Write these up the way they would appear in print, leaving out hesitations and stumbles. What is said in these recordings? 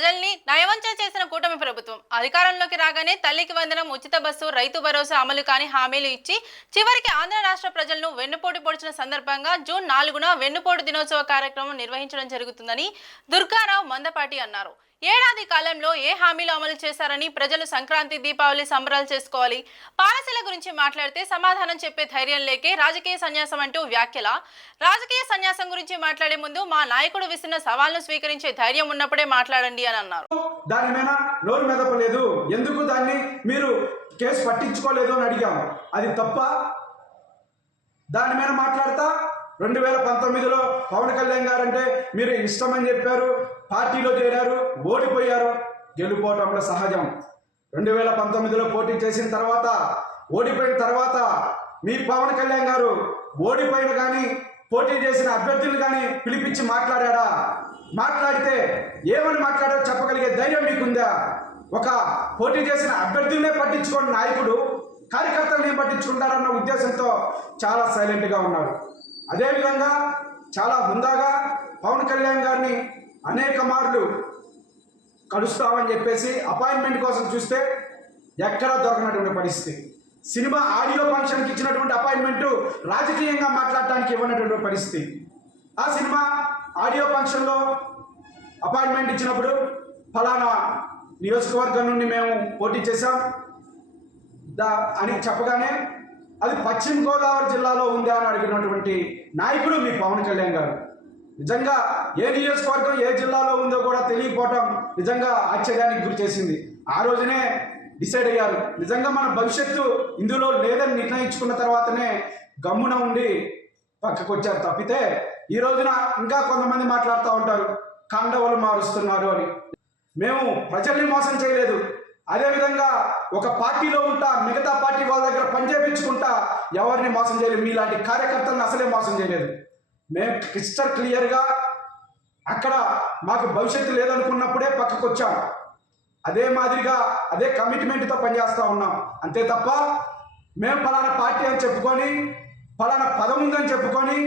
ప్రజల్ని నయవంచన చేసిన కూటమి ప్రభుత్వం అధికారంలోకి రాగానే తల్లికి వందనం, ఉచిత బస్సు, రైతు భరోసా అమలు కాని హామీలు ఇచ్చి చివరికి ఆంధ్ర రాష్ట్ర ప్రజలను వెన్నుపోటు పొడిచిన సందర్భంగా జూన్ 4న వెన్నుపోటు దినోత్సవ కార్యక్రమం నిర్వహించడం జరుగుతుందని దుర్గారావు మందపాటి అన్నారు. ఏడాది కాలంలో ఏ హామీలు అమలు చేశారని ప్రజలు సంక్రాంతి, దీపావళి సంబరాలు చేసుకోవాలి. పాలసీల గురించి మాట్లాడితే సమాధానం చెప్పే ధైర్యం లేకే రాజకీయ సన్యాసం అంటూ వ్యాఖ్యల. రాజకీయ సన్యాసం గురించి మాట్లాడే ముందు మా నాయకుడు విసిన సవాల్ను స్వీకరించే ధైర్యం ఉన్నప్పుడే మాట్లాడండి అని అన్నారు. దాని మీద నోరు మెదపలేదు, ఎందుకు దాన్ని మీరు కేసు పట్టించుకోలేదు అని అడిగాము. అది తప్ప దాని మీద మాట్లాడతా 2019లో పవన్ కళ్యాణ్ గారు అంటే మీరు ఇష్టమని చెప్పారు, పార్టీలో చేరారు, ఓడిపోయారు. గెలుపోవటంలో సహజం. 2019లో పోటీ చేసిన తర్వాత, ఓడిపోయిన తర్వాత మీ పవన్ కళ్యాణ్ గారు ఓడిపోయిన కానీ పోటీ చేసిన అభ్యర్థులు కానీ పిలిపించి మాట్లాడా? మాట్లాడితే ఏమని మాట్లాడారో చెప్పగలిగే ధైర్యం మీకుందా? ఒక పోటీ చేసిన అభ్యర్థులనే పట్టించుకోండి నాయకుడు, కార్యకర్తలనే పట్టించుకుంటారన్న ఉద్దేశంతో చాలా సైలెంట్గా ఉన్నారు. అదేవిధంగా చాలా హుందాగా పవన్ కళ్యాణ్ గారిని అనేక మార్లు కలుస్తామని చెప్పేసి అపాయింట్మెంట్ కోసం చూస్తే ఎక్కడా దొరకనటువంటి పరిస్థితి. సినిమా ఆడియో ఫంక్షన్కి ఇచ్చినటువంటి అపాయింట్మెంటు రాజకీయంగా మాట్లాడటానికి ఇవ్వనటువంటి పరిస్థితి. ఆ సినిమా ఆడియో ఫంక్షన్లో అపాయింట్మెంట్ ఇచ్చినప్పుడు ఫలానా నియోజకవర్గం నుండి మేము పోటీ చేశాం అని చెప్పగానే అది పశ్చిమ గోదావరి జిల్లాలో ఉందా అని అడిగినటువంటి నాయకుడు మీ పవన్ కళ్యాణ్ గారు. నిజంగా ఏ నియోజకవర్గం ఏ జిల్లాలో ఉందో కూడా తెలియకపోవటం నిజంగా ఆశ్చర్యానికి గురి చేసింది. ఆ రోజునే డిసైడ్ అయ్యారు, నిజంగా మన భవిష్యత్తు ఇందులో లేదని నిర్ణయించుకున్న తర్వాతనే గమ్మున ఉండి పక్కకు వచ్చారు. తప్పితే ఈ రోజున ఇంకా కొంతమంది మాట్లాడుతూ ఉంటారు కండవలు మారుస్తున్నారు అని. మేము ప్రజల్ని మోసం చేయలేదు. అదేవిధంగా ఒక పార్టీలో ఉంటా మిగతా పార్టీ వాళ్ళ దగ్గర పనిచేయించుకుంటా ఎవరిని మోసం చేయలేదు. మీలాంటి కార్యకర్తలను అసలే మోసం చేయలేదు. మేము క్రిస్టల్ క్లియర్గా అక్కడ మాకు భవిష్యత్తు లేదనుకున్నప్పుడే పక్కకు వచ్చాం. అదే మాదిరిగా అదే కమిట్మెంట్తో పనిచేస్తూ ఉన్నాం. అంతే తప్ప మేము ఫలానా పార్టీ అని చెప్పుకొని, ఫలానా పదం ఉందని చెప్పుకొని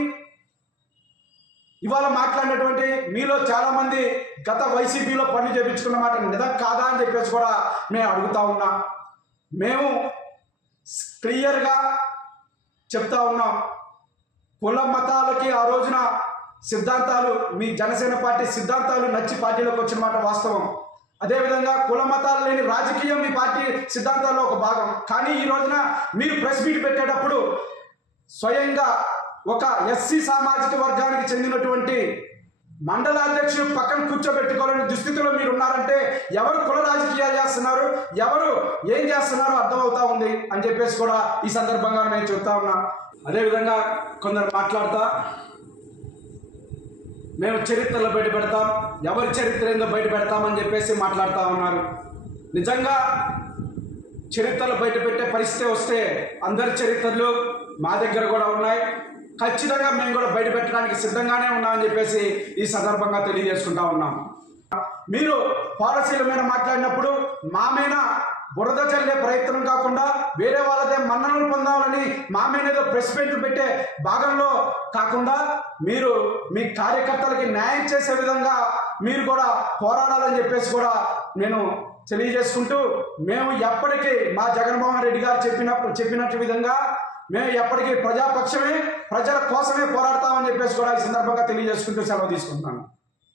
ఇవాళ మాట్లాడినటువంటి మీలో చాలామంది గత వైసీపీలో పనులు చేయించుకున్న మాట నిజం కాదా అని చెప్పేసి కూడా మేము అడుగుతా ఉన్నాం. మేము క్లియర్గా చెప్తా ఉన్నాం, కుల మతాలకి ఆ రోజున సిద్ధాంతాలు, మీ జనసేన పార్టీ సిద్ధాంతాలు నచ్చి పార్టీలోకి వచ్చిన మాట వాస్తవం. అదేవిధంగా కుల మతాలు లేని రాజకీయం మీ పార్టీ సిద్ధాంతాల్లో ఒక భాగం. కానీ ఈ రోజున మీరు ప్రెస్ మీట్ పెట్టేటప్పుడు స్వయంగా ఒక ఎస్సీ సామాజిక వర్గానికి చెందినటువంటి మండల అధ్యక్షుడు పక్కన కూర్చోబెట్టుకోవాలని దుస్థితిలో మీరు ఉన్నారంటే ఎవరు కుల రాజకీయాలు చేస్తున్నారు, ఎవరు ఏం చేస్తున్నారో అర్థమవుతా ఉంది అని చెప్పేసి కూడా ఈ సందర్భంగా నేను చెప్తా ఉన్నా. అదేవిధంగా కొందరు మాట్లాడతా మేము చరిత్రలో బయట పెడతాం, ఎవరి చరిత్ర ఏందో బయట పెడతామని చెప్పేసి మాట్లాడుతూ ఉన్నారు. నిజంగా చరిత్రలు బయట పెట్టే పరిస్థితి వస్తే అందరి చరిత్రలు మా దగ్గర కూడా ఉన్నాయి. ఖచ్చితంగా మేము కూడా బయట పెట్టడానికి సిద్ధంగానే ఉన్నామని చెప్పేసి ఈ సందర్భంగా తెలియజేసుకుంటా ఉన్నాం. మీరు పాలసీల మీద మాట్లాడినప్పుడు మా మీద బురద చల్లే ప్రయత్నం కాకుండా వేరే వాళ్ళదే మన్ననలు పొందాలని మా మీద ఏదో ప్రెస్ మీట్లు పెట్టే భాగంలో కాకుండా మీరు మీ కార్యకర్తలకి న్యాయం చేసే విధంగా మీరు కూడా పోరాడాలని చెప్పేసి కూడా నేను తెలియజేసుకుంటూ, మేము ఎప్పటికీ మా జగన్మోహన్ రెడ్డి గారు చెప్పినట్టు విధంగా మేము ఎప్పటికీ ప్రజాపక్షమే, ప్రజల కోసమే పోరాడతామని చెప్పేసి కూడా ఈ సందర్భంగా తెలియజేసుకుంటూ సెలవు తీసుకుంటున్నాను.